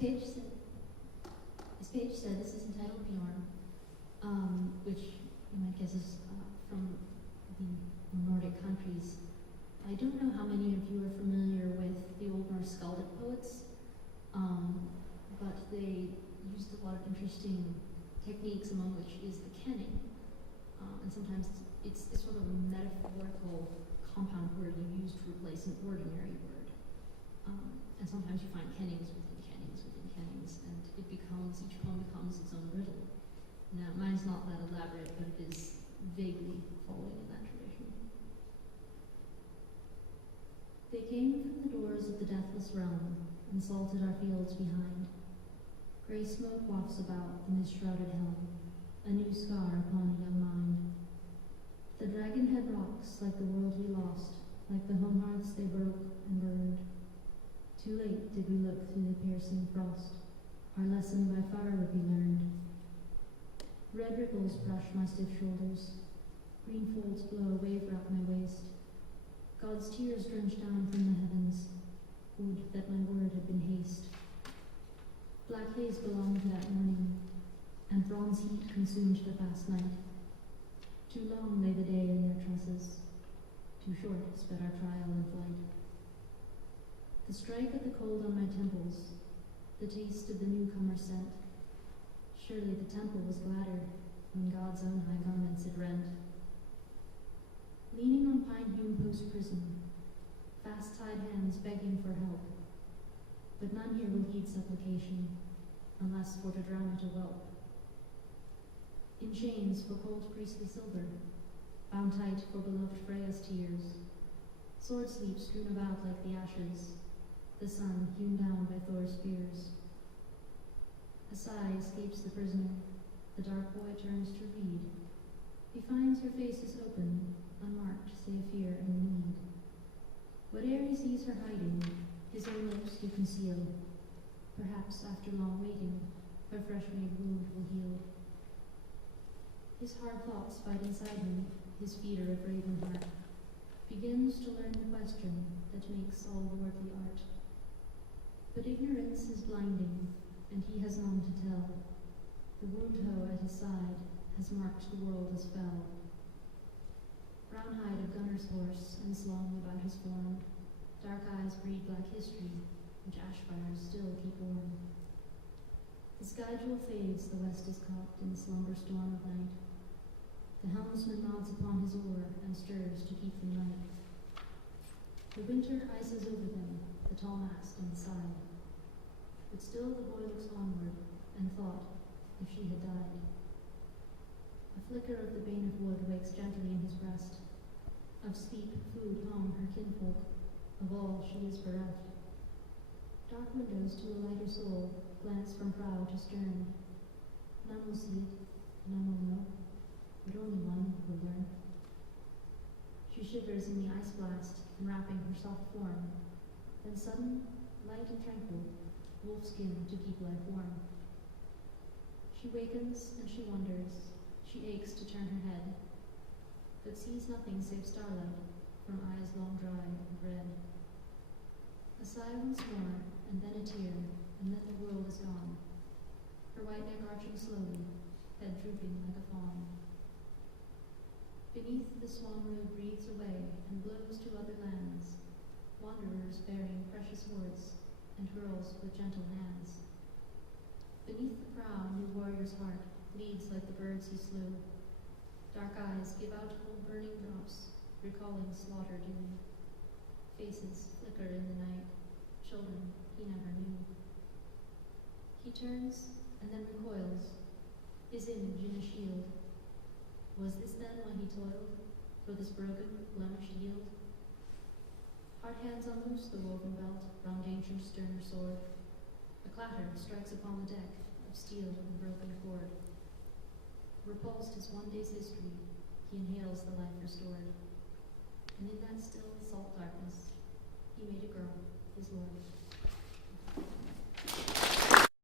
Paige said, this is entitled Bjorn, which you might guess is from the Nordic countries. I don't know how many of you are familiar with the Old Norse skaldic poets, but they used a lot of interesting techniques, among which is the kenning. And sometimes it's sort of a metaphorical compound word you use to replace an ordinary word. And sometimes you find kennings within kennings within kennings, and each poem becomes its own riddle. Now, mine's not that elaborate, but it is vaguely following in that tradition. They came from the doors of the deathless realm, and salted our fields behind. Grey smoke wafts about the mist-shrouded helm, a new scar upon a young mind. The dragon-head rocks like the world we lost, like the home hearths they broke and burned. Too late did we look through the piercing frost, our lesson by far would be learned. Red ripples brush my stiff shoulders, green folds blow, wave wrap my waist. God's tears drench down from the heavens, would that my word had been haste. Black haze belonged to that morning, and bronze heat consumed the vast night. Too long lay the day in their tresses, too short sped our trial and flight. The strike of the cold on my temples, the taste of the newcomer scent. Surely the temple was gladder when God's own high garments it rent. Leaning on pine-hewn post prison, fast-tied hands begging for help, but none here will heed supplication, unless for to drown it a whelp. In chains for cold priestly silver, bound tight for beloved Freya's tears, sword sleep strewn about like the ashes, the sun hewn down by Thor's spears. A sigh escapes the prisoner, the dark boy turns to read. He finds her face is open, unmarked save fear and need. Whate'er he sees her hiding, his own lips do conceal. Perhaps after long waiting, her fresh-made wound will heal. His hard thoughts fight inside him, his feeder of raven heart begins to learn the question that makes all worldly art. But ignorance is blinding, and he has none to tell. The wound hoe at his side has marked the world as fell. Brown hide of gunner's horse and slung about his form, dark eyes breed black history, which ash fires still keep warm. The sky jewel fades, the west is caught in the slumber storm of night. The helmsman nods upon his oar and stirs to keep them light. The winter ices over them, the tall mast and the side. But still the boy looks onward, and thought, if she had died. A flicker of the bane of wood wakes gently in his breast. Of sleep, food, home, her kinfolk, of all she is bereft. Dark windows to a lighter soul glance from prow to stern. None will see it, none will know, but only one will learn. She shivers in the ice blast, enwrapping her soft form. Then sudden, light and tranquil, wolfskin to keep life warm. She wakens and she wonders, she aches to turn her head, but sees nothing save starlight from eyes long dry and red. A sigh once more, and then a tear, and then the world is gone. Her white neck arching slowly, head drooping like a fawn. Beneath the swan road breathes away and blows to other lands, wanderers bearing precious hoards and hurls with gentle hands. Beneath the prow, new warrior's heart bleeds like the birds he slew. Dark eyes give out cold burning drops, recalling slaughter due. Faces flicker in the night, children he never knew. He turns and then recoils, his image in a shield. Was this then why he toiled, for this broken, blemished yield? Hard hands unloose the woven belt round ancient sterner sword. A clatter strikes upon the deck of steel and broken cord. Repulsed his one day's history, he inhales the life restored. And in that still, salt darkness, he made a girl his lord.